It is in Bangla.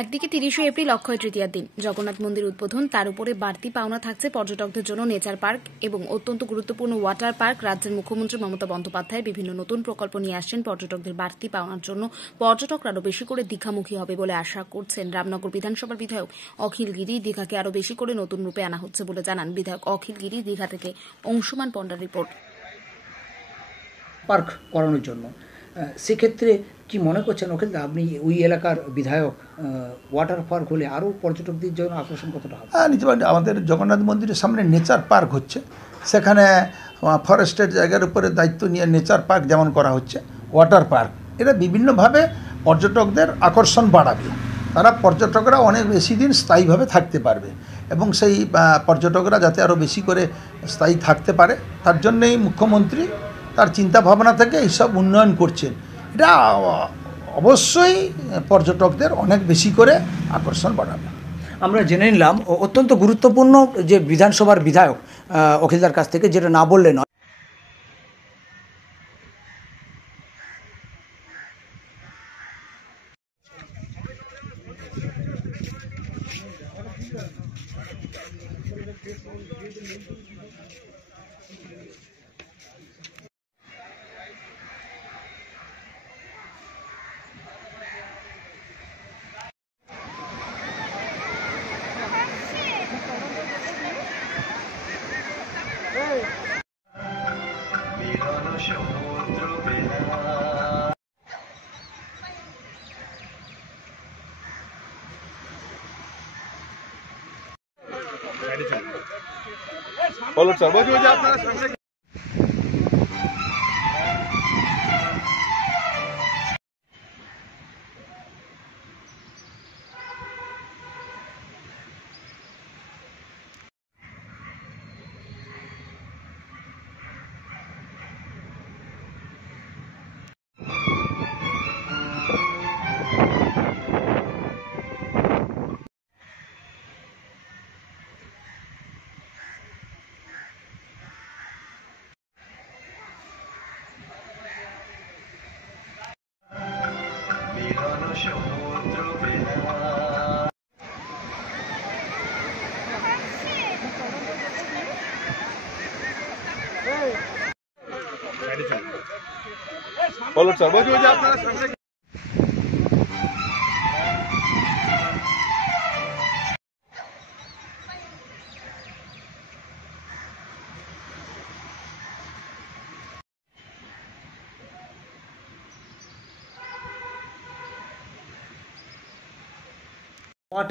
একদিকে ৩০শে এপ্রিল অক্ষয় তৃতীয়ার দিন, জগন্নাথ মন্দির উদ্বোধন, তার উপরে বাড়তি পাওনা থাকছে পর্যটকদের জন্য নেচার পার্ক এবং অত্যন্ত গুরুত্বপূর্ণ ওয়াটার পার্ক। রাজ্যের মুখ্যমন্ত্রী মমতা বন্দ্যোপাধ্যায় বিভিন্ন নতুন প্রকল্প নিয়ে আসছেন পর্যটকদের বাড়তি পাওনার জন্য। পর্যটকরা আরও বেশি করে দীঘামুখী হবে বলে আশা করছেন রামনগর বিধানসভার বিধায়ক অখিল গিরি। দীঘাকে আরও বেশি করে নতুন রূপে আনা হচ্ছে বলে জানান বিধায়ক অখিল গিরি। দীঘা থেকে অংশুমান পণ্ডার রিপোর্ট। পার্ক করানোর জন্য সেক্ষেত্রে কি মনে করছেন ওখানে আপনি ওই এলাকার বিধায়ক, ওয়াটার পার্ক হলে আরও পর্যটকদের জন্য আকর্ষণ কতটা হবে? নিতে পারি। আমাদের জগন্নাথ মন্দিরের সামনে নেচার পার্ক হচ্ছে, সেখানে ফরেস্টের জায়গার উপরে দায়িত্ব নিয়ে নেচার পার্ক যেমন করা হচ্ছে, ওয়াটার পার্ক, এটা বিভিন্নভাবে পর্যটকদের আকর্ষণ বাড়াবে। তারা পর্যটকরা অনেক বেশি দিন স্থায়ীভাবে থাকতে পারবে এবং সেই পর্যটকরা যাতে আরও বেশি করে স্থায়ী থাকতে পারে তার জন্যই মুখ্যমন্ত্রী তার চিন্তাভাবনা থেকে এইসব উন্নয়ন করছেন। এটা অবশ্যই পর্যটকদের অনেক বেশি করে আকর্ষণ বাড়াবে। আমরা জেনে নিলাম অত্যন্ত গুরুত্বপূর্ণ যে বিধানসভার বিধায়ক অখিলদার কাছ থেকে, যেটা না বললে নয়। ওয়াটার